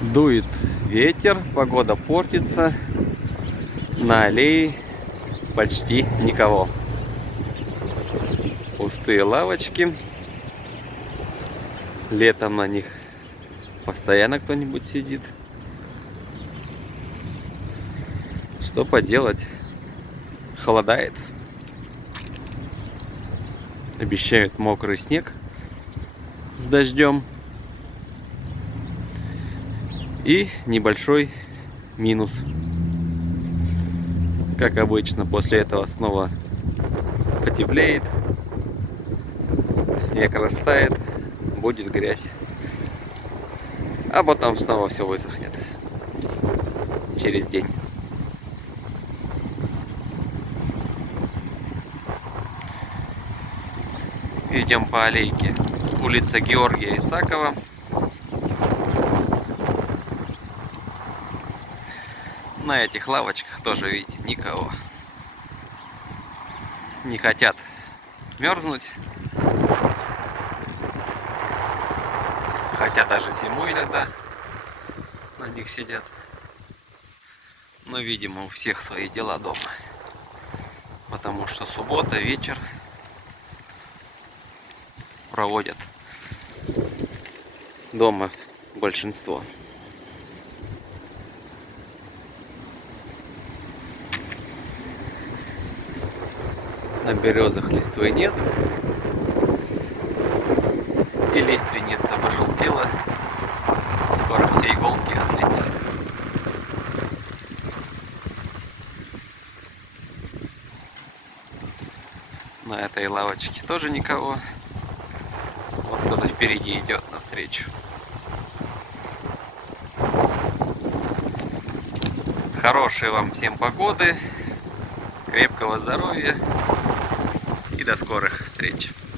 Дует ветер, погода портится, на аллее почти никого. Пустые лавочки. Летом на них постоянно кто-нибудь сидит. Что поделать? Холодает. Обещают мокрый снег с дождем. И небольшой минус. Как обычно, после этого снова потеплеет, снег растает, будет грязь. А потом снова все высохнет через день. Идем по аллейке, улица Георгия Исакова. На этих лавочках тоже, видите, никого. Не хотят мерзнуть. Хотя даже зимой иногда на них сидят. Но, видимо, у всех свои дела дома. Потому что суббота, вечер проводят дома большинство. На березах листвы нет. И лиственница пожелтела. Скоро все иголки отлетят. На этой лавочке тоже никого. Вот кто-то впереди идет навстречу. Хорошей вам всем погоды, крепкого здоровья и до скорых встреч.